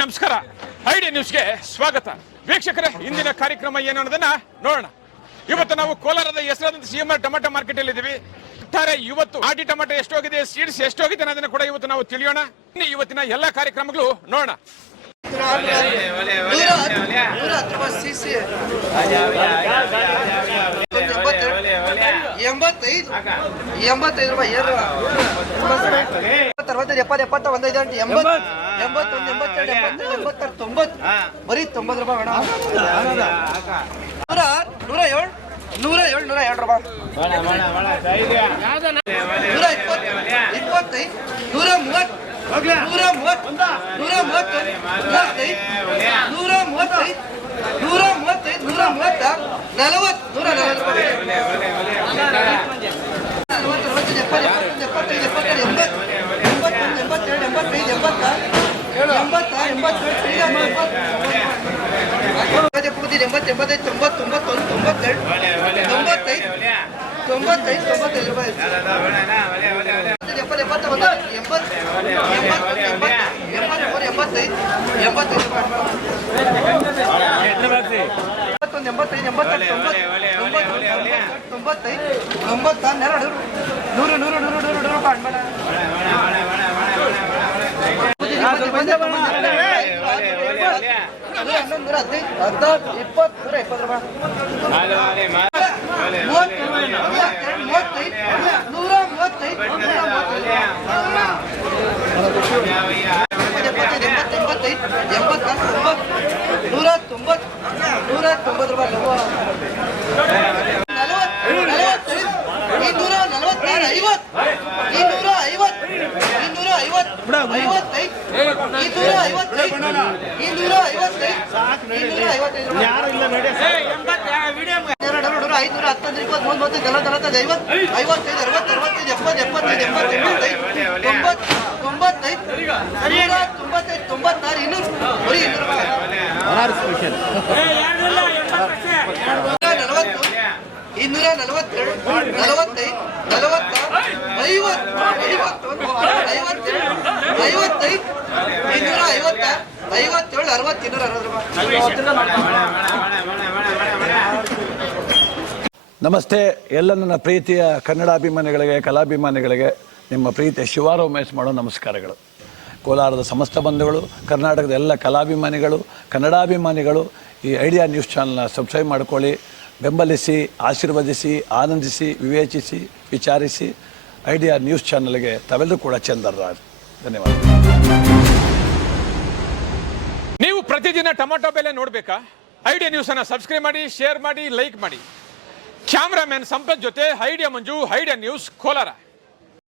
ನಮಸ್ಕಾರ. ಐಡಿಯಾ ನ್ಯೂಸ್ಗೆ ಸ್ವಾಗತ. ವೀಕ್ಷಕರೇ, ಇಂದಿನ ಕಾರ್ಯಕ್ರಮ ಏನು ಅನ್ನೋದನ್ನ ನೋಡೋಣ. ಇವತ್ತು ನಾವು ಕೋಲಾರದ ಹೆಸರಾದಂತ ಸಿಎಂಆರ್ ಟೊಮೆಟೊ ಮಾರ್ಕೆಟ್ ಅಲ್ಲಿ ಇದ್ದೀವಿ. ಇವತ್ತು ಆಟಿ ಟೊಮೆಟೊ ಎಷ್ಟೋಗಿದೆ, ಸೀಡ್ಸ್ ಎಷ್ಟೋಗಿದೆ ಅನ್ನೋದನ್ನ ಕೂಡ ಇವತ್ತು ನಾವು ತಿಳಿಯೋಣ. ಇವತ್ತಿನ ಎಲ್ಲಾ ಕಾರ್ಯಕ್ರಮಗಳು ನೋಡೋಣ. 85 ರೂಪಾಯಿ ಬರೀ 90 ರೂಪಾಯಿ ಬೇಡ. 107 ರೂಪಾಯಿ 157 ನಮಸ್ತೆ. ಎಲ್ಲ ನನ್ನ ಪ್ರೀತಿಯ ಕನ್ನಡಾಭಿಮಾನಿಗಳಿಗೆ, ಕಲಾಭಿಮಾನಿಗಳಿಗೆ ನಿಮ್ಮ ಪ್ರೀತಿಯ ಶಿವಾರ ಉಮೇಶ್ ಮಾಡೋ ನಮಸ್ಕಾರಗಳು. ಕೋಲಾರದ ಸಮಸ್ತ ಬಂಧುಗಳು, ಕರ್ನಾಟಕದ ಎಲ್ಲ ಕಲಾಭಿಮಾನಿಗಳು, ಕನ್ನಡಾಭಿಮಾನಿಗಳು ಈ ಐಡಿಯಾ ನ್ಯೂಸ್ ಚಾನಲ್ನ ಸಬ್ಸ್ಕ್ರೈಬ್ ಮಾಡ್ಕೊಳ್ಳಿ, ಬೆಂಬಲಿಸಿ, ಆಶೀರ್ವದಿಸಿ, ಆನಂದಿಸಿ, ವಿವೇಚಿಸಿ, ವಿಚಾರಿಸಿ. ಐಡಿಯಾ ನ್ಯೂಸ್ ಚಾನಲ್ಗೆ ತಾವೆಲ್ಲರೂ ಕೂಡ ಚಂದರ್ರಾಜ್. ಧನ್ಯವಾದ. ನೀವು ಪ್ರತಿದಿನ ಟೊಮೆಟೊ ಬೆಲೆ ನೋಡ್ಬೇಕಾ? ಐಡಿಯಾ ನ್ಯೂಸ್ ಅನ್ನ ಸಬ್ಸ್ಕ್ರೈಬ್ ಮಾಡಿ, ಶೇರ್ ಮಾಡಿ, ಲೈಕ್ ಮಾಡಿ. ಕ್ಯಾಮ್ರಾಮನ್ ಸಂಪತ್ ಜೊತೆ ಐಡಿಯಾ ಮಂಜು, ಐಡಿಯಾ ನ್ಯೂಸ್, ಕೋಲಾರ.